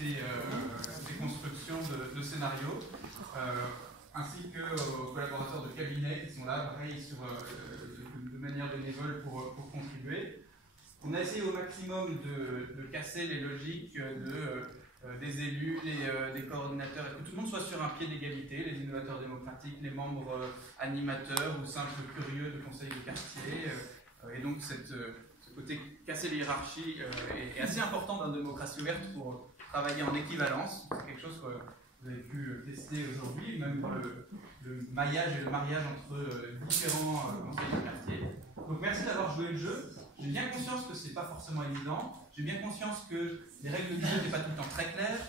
ces constructions de scénarios, ainsi qu'aux collaborateurs de cabinet qui sont là, pareil, de manière bénévole pour contribuer. On a essayé au maximum de casser les logiques des élus, des coordinateurs, et que tout le monde soit sur un pied d'égalité, les innovateurs démocratiques, les membres animateurs ou simples curieux de conseils de quartier. Et donc ce côté casser les hiérarchies est assez important dans la démocratie ouverte pour travailler en équivalence. C'est quelque chose que vous avez pu tester aujourd'hui, même dans le maillage et le mariage entre différents conseils de quartier. Donc merci d'avoir joué le jeu. J'ai bien conscience que ce n'est pas forcément évident. J'ai bien conscience que les règles du jeu n'étaient pas tout le temps très claires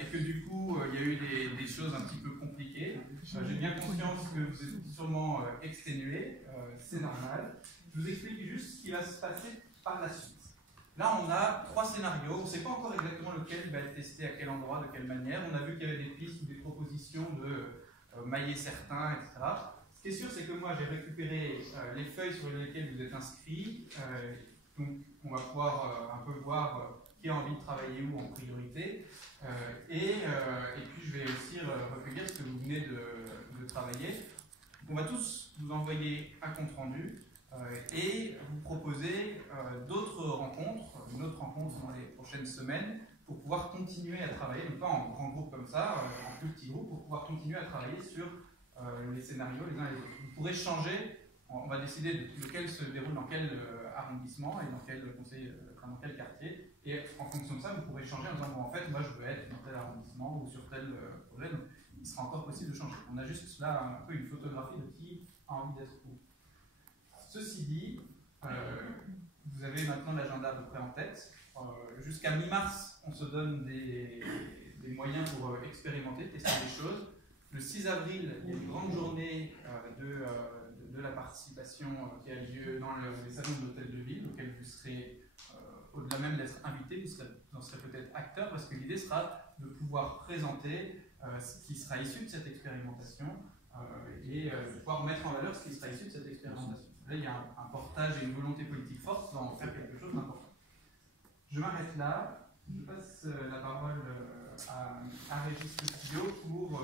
et que du coup, il y a eu des choses un petit peu compliquées. J'ai bien conscience que vous êtes sûrement exténués. C'est normal. Je vous explique juste ce qui va se passer par la suite. Là, on a 3 scénarios. On ne sait pas encore exactement lequel va être testé à quel endroit, de quelle manière. On a vu qu'il y avait des pistes ou des propositions de mailler certains, etc. Ce qui est sûr, c'est que moi, j'ai récupéré les feuilles sur lesquelles vous êtes inscrits. Donc, on va pouvoir un peu voir qui a envie de travailler où en priorité. Et puis, je vais aussi recueillir ce que vous venez de travailler. On va tous vous envoyer un compte-rendu et vous proposer d'autres rencontres, une autre rencontre dans les prochaines semaines, pour pouvoir continuer à travailler, non pas en grand groupe comme ça, en plus petit groupe, pour pouvoir continuer à travailler sur les scénarios les uns les autres. Vous pourrez changer, on va décider de lequel se déroule dans quel arrondissement et dans quel conseil, dans quel quartier, et en fonction de ça, vous pourrez changer en disant bon, en fait, moi je veux être dans tel arrondissement ou sur tel projet, donc il sera encore possible de changer. On a juste là un peu une photographie de qui a envie d'être où. Ceci dit, vous avez maintenant l'agenda à peu près en tête. Jusqu'à mi-mars, on se donne des moyens pour expérimenter, tester des choses. Le 6 avril, il y a une grande journée de la participation qui a lieu dans les salons de l'hôtel de ville, auquel vous serez, au-delà même d'être invité, vous en serez peut-être acteur, parce que l'idée sera de pouvoir présenter ce qui sera issu de cette expérimentation et de pouvoir mettre en valeur ce qui sera issu de cette expérimentation. Là, il y a un portage et une volonté politique forte pour en faire quelque chose d'important. Je m'arrête là. Je passe la parole à Régis Castillo pour